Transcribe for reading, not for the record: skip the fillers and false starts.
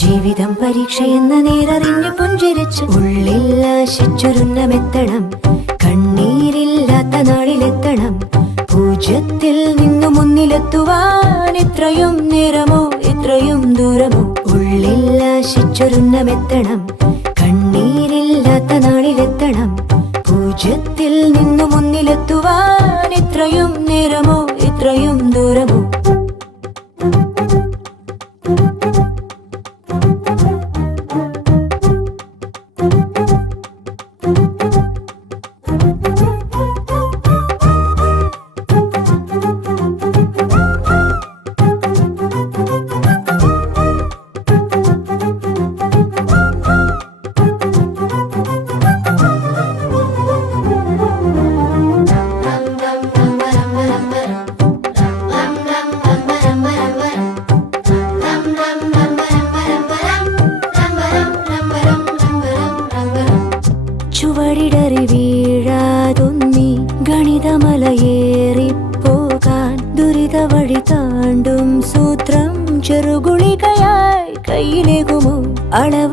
ജീവിതം പരീക്ഷയെന്ന നേരറിഞ്ഞു പുഞ്ചിരിച്ച് ഉള്ളിൽ ആശിച്ചൊരുന്നമെത്തണം. കണ്ണീരില്ലാത്ത നാളിലെത്തണം. പൂജ്യത്തിൽ നിന്നു മുന്നിലെത്തുവാൻ ഇത്രയും നേരമോ ഇത്രയും ദൂരമോ? ഉള്ളിൽ ആശിച്ചൊരുന്നമെത്തണം. കണ്ണീരില്ലാത്ത നാളിലെത്തണം. പൂജ്യത്തിൽ നിന്നു മുന്നിലെത്തുവാൻ ഇത്രയും നേരമോ ഇത്രയും ദൂരമോ? ചുവടിടറി വീഴാതൊന്നി ഗണിതമലയേറിപ്പോകാൻ ദുരിത വഴി താണ്ടും സൂത്രം ചെറുകുളികയായി കയ്യിലേകുമോ? അളവ്